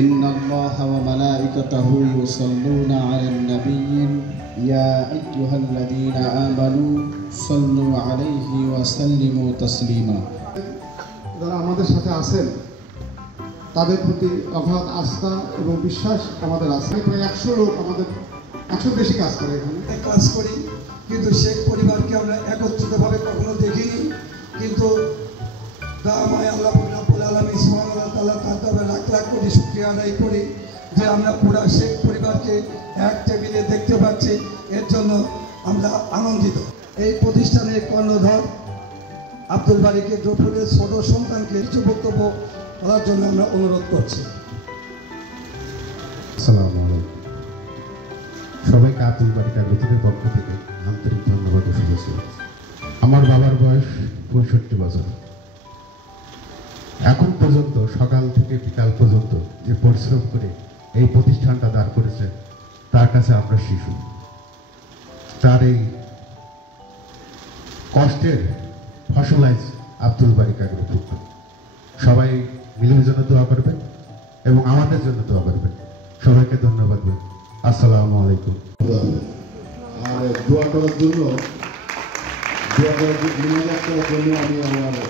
إن الله وملائكته يصلون على النبي يا أيها الذين آمنوا صلوا عليه وسلموا تسليما যারা আমাদের সাথে আছেন তাদের প্রতি অগাধ আস্থা এবং বিশ্বাস আমাদের আছে। প্রায় 100 লোক আমাদের 100 বেশি কাজ করে এখানে কাজ করি, কিন্তু শেখ পরিবারকে আমরা একত্রিতভাবে কখনো দেখিনি। কিন্তু আল্লাহ রাব্বুল আলামিন সুবহানাহু ওয়া তাআলা তার দরবারে লাখ লাখ কোটি শুকরিয়া আদায় করি যে আমরা পুরো শেখ পরিবারকে এক টেবিলে দেখতে পাচ্ছি। এর জন্য আমরা আনন্দিত। এই প্রতিষ্ঠানের কর্ণধর আব্দুল বারীকে দ্রৌপদীর ছোট সন্তানকে কিছু বক্তব্য বলার জন্য আমরা অনুরোধ করছি। আসসালামু আলাইকুম। সবাইকে আব্দুল বারী কাগজের পক্ষ থেকে আন্তরিক ধন্যবাদ ও শুভেচ্ছা। আমার বাবার বয়স 65 বছর। এখন পর্যন্ত সকাল থেকে বিকাল পর্যন্ত যে পরিশ্রম করে এই প্রতিষ্ঠানটা দাঁড় করেছে তার কাছে আমরা শিশু। তার এই কষ্টের ফসল আজ আব্দুল বারী কাগজের পুত্র। সবাই মিলের জন্য দোয়া করবেন এবং আমাদের জন্য দোয়া করবেন। সবাইকে ধন্যবাদ। আসসালামু আলাইকুম। আর দোয়া করার জন্য আমি আমার